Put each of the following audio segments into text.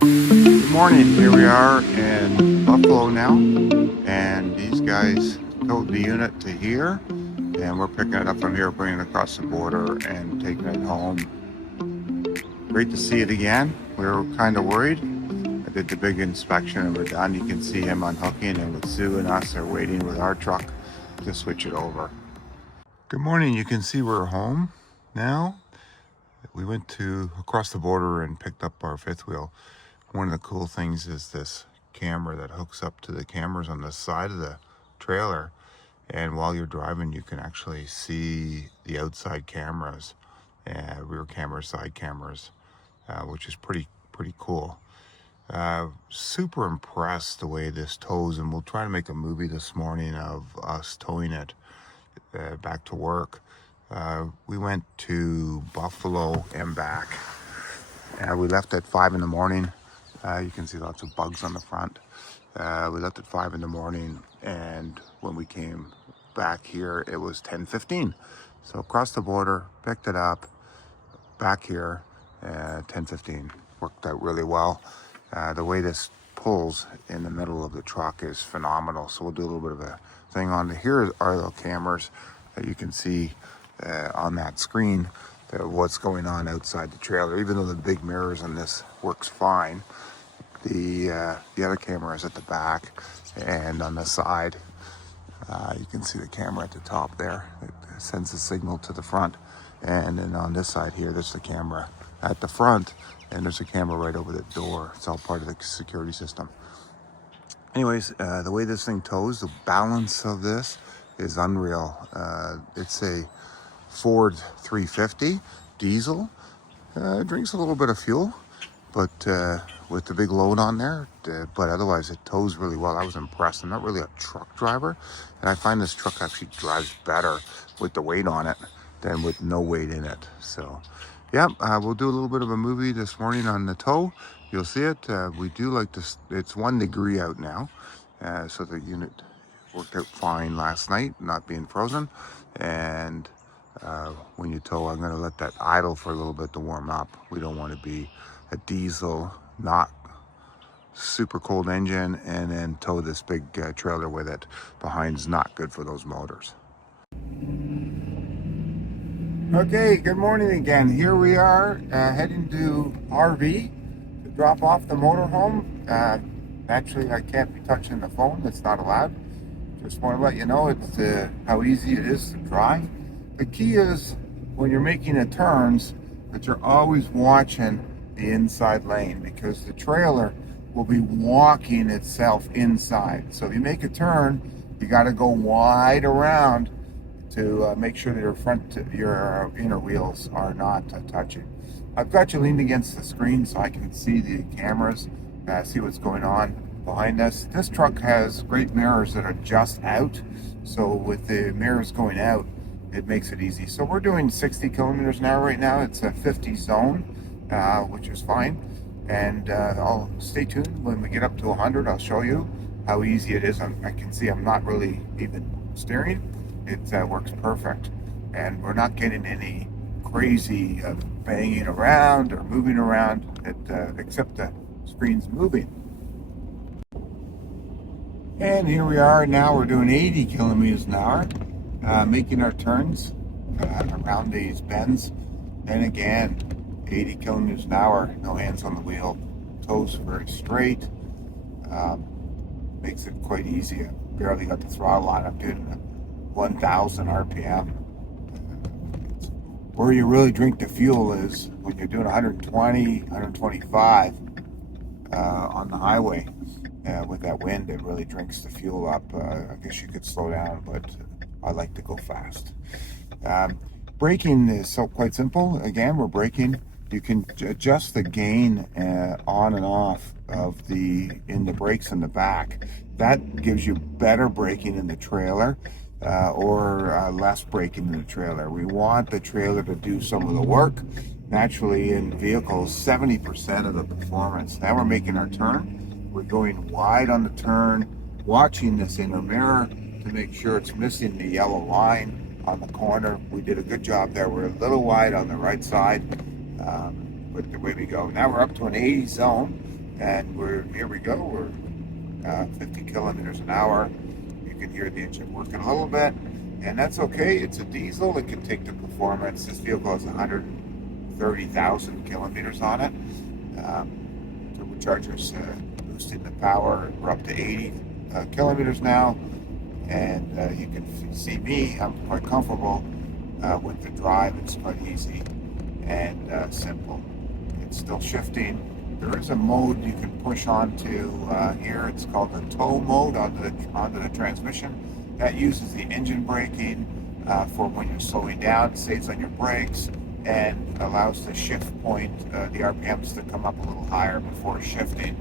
Good morning. Here we are in Buffalo now, and these guys towed the unit to here, and we're picking it up from here, bringing it across the border, and taking it home. Great to see it again. We were kind of worried. I did the big inspection, and we're done. You can see him unhooking, and with Sue and us are waiting with our truck to switch it over. Good morning. You can see we're home now. We went to across the border and picked up our fifth wheel. One of the cool things is this camera that hooks up to the cameras on the side of the trailer, and while you're driving you can actually see the outside cameras, rear cameras, side cameras, which is pretty cool. Super impressed the way this tows, and we'll try to make a movie this morning of us towing it back to work. We went to Buffalo and back. We left at 5 in the morning. You can see lots of bugs on the front. We left at 5 in the morning, and when we came back here, it was 10:15. So across the border, picked it up, back here, 10:15. Worked out really well. The way this pulls in the middle of the truck is phenomenal. So we'll do a little bit of a thing on the, here are the cameras that you can see on that screen, what's going on outside the trailer. Even though the big mirrors on this works fine, the other camera is at the back and on the side. You can see the camera at the top there. It sends a signal to the front, and then on this side here, there's the camera at the front, and there's a camera right over the door. It's all part of the security system. Anyways, the way this thing tows, the balance of this is unreal. It's a Ford 350 diesel. Drinks a little bit of fuel, but with the big load on there, but otherwise it tows really well. I was impressed. I'm not really a truck driver, and I find this truck actually drives better with the weight on it than with no weight in it. So yeah, we'll do a little bit of a movie this morning on the tow. You'll see it. We do like this. It's 1 degree out now, so the unit worked out fine last night, not being frozen. And when you tow, I'm going to let that idle for a little bit to warm up. We don't want to be a diesel, not super cold engine, and then tow this big trailer with it behind's not good for those motors. Okay, good morning again. Here we are heading to RV to drop off the motorhome. Actually, I can't be touching the phone. It's not allowed. Just want to let you know it's how easy it is to drive. The key is when you're making the turns that you're always watching the inside lane, because the trailer will be walking itself inside. So if you make a turn, you got to go wide around to make sure that your inner wheels are not touching. I've got you leaned against the screen so I can see the cameras, see what's going on behind us. This truck has great mirrors that are just out, so with the mirrors going out, it makes it easy. So we're doing 60 kilometers an hour right now. It's a 50 zone, which is fine. And I'll stay tuned. When we get up to 100, I'll show you how easy it is. I can see I'm not really even steering. It works perfect. And we're not getting any crazy banging around or moving around, except the screen's moving. And here we are now. We're doing 80 kilometers an hour. Making our turns around these bends, and again 80 kilometers an hour, no hands on the wheel, toes very straight, makes it quite easy. I barely got the throttle on. I'm doing 1,000 RPM. Where you really drink the fuel is when you're doing 120, 125 on the highway. With that wind, it really drinks the fuel up. I guess you could slow down, but I like to go fast. Braking is quite simple. Again, we're braking. You can adjust the gain on and off of the brakes in the back. That gives you better braking in the trailer or less braking in the trailer. We want the trailer to do some of the work. Naturally, in vehicles, 70% of the performance. Now we're making our turn. We're going wide on the turn, watching this inner mirror to make sure it's missing the yellow line on the corner. We did a good job there. We're a little wide on the right side, but away we go. Now we're up to an 80 zone, And here we go. We're 50 kilometers an hour. You can hear the engine working a little bit, and that's okay. It's a diesel. It can take the performance. This vehicle has 130,000 kilometers on it. Turbocharger's boosting the power. We're up to 80 kilometers now, and you can see me. I'm quite comfortable with the drive. It's quite easy and simple. It's still shifting. There is a mode you can push onto here. It's called the tow mode onto the transmission. That uses the engine braking for when you're slowing down, saves on your brakes, and allows the shift point, the RPMs to come up a little higher before shifting.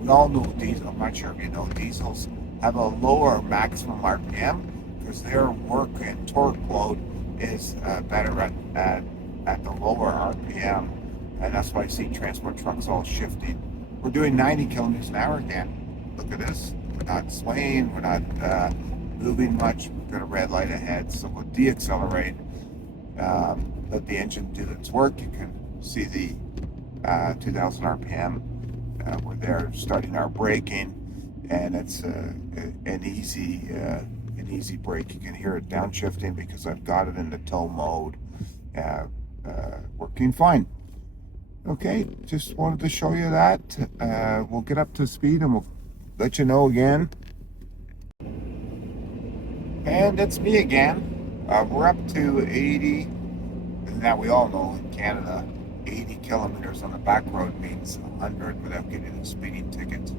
We all know diesel. I'm not sure if you know, diesels have a lower maximum RPM because their work and torque load is better at the lower RPM. And that's why I see transport trucks all shifting. We're doing 90 kilometers an hour again. Look at this. We're not swaying. We're not moving much. We've got a red light ahead, so we'll deaccelerate. Let the engine do its work. You can see the 2,000 RPM. We're there starting our braking, and it's an easy brake. You can hear it downshifting because I've got it in the tow mode. Working fine. Okay, just wanted to show you that. We'll get up to speed and we'll let you know again. And it's me again. We're up to 80, and now we all know in Canada, 80 kilometers on the back road means 100 without getting a speeding ticket.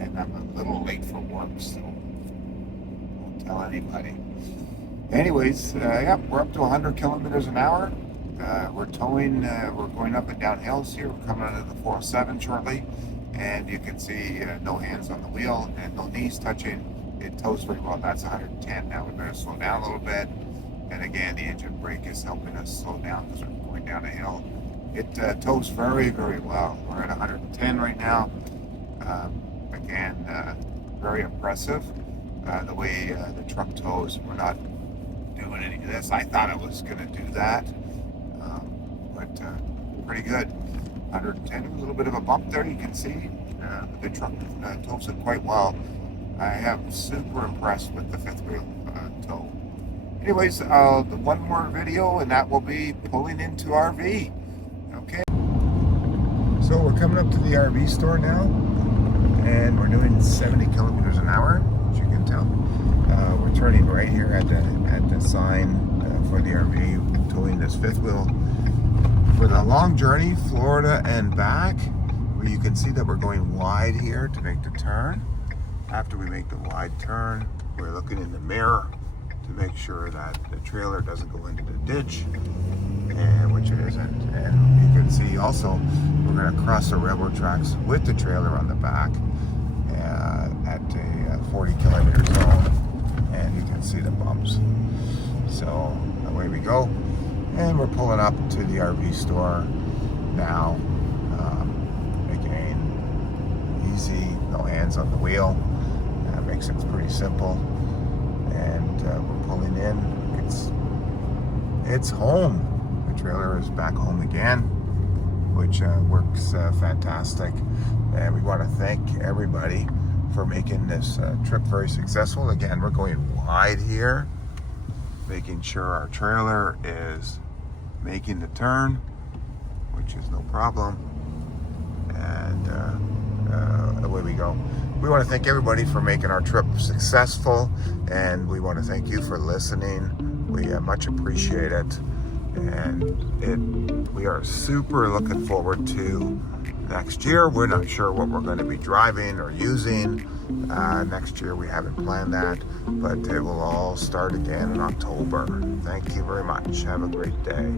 And I'm a little late for work, so won't tell anybody. Anyways, yeah, we're up to 100 kilometers an hour. We're towing, we're going up and down hills here. We're coming onto the 407 shortly, and you can see no hands on the wheel and no knees touching. It tows very well. That's 110 now. We better slow down a little bit. And again, the engine brake is helping us slow down because we're going down a hill. It tows very, very well. We're at 110 right now. Again, very impressive the way the truck tows. We're not doing any of this. I thought I was going to do that. But pretty good. 110, a little bit of a bump there, you can see. The truck tows it quite well. I am super impressed with the fifth wheel tow. Anyways, one more video, and that will be pulling into RV. Okay. So we're coming up to the RV store now, and we're doing 70 kilometers an hour, as you can tell. We're turning right here at the sign for the RV, towing this fifth wheel. With a long journey, Florida and back, where you can see that we're going wide here to make the turn. After we make the wide turn, we're looking in the mirror to make sure that the trailer doesn't go into the ditch, and which it isn't. And you can see also, we're going to cross the railroad tracks with the trailer on the back at a 40 kilometer zone, and you can see the bumps. So away we go. And we're pulling up to the RV store now. Again, easy, no hands on the wheel. That makes it pretty simple. And we're pulling in. It's home. The trailer is back home again, which works fantastic. And we want to thank everybody for making this trip very successful. Again, we're going wide here, making sure our trailer is making the turn, which is no problem, and away we go. We want to thank everybody for making our trip successful, and we want to thank you for listening. We much appreciate it, and we are super looking forward to next year. We're not sure what we're going to be driving or using next year. We haven't planned that, but it will all start again in October. Thank you very much. Have a great day.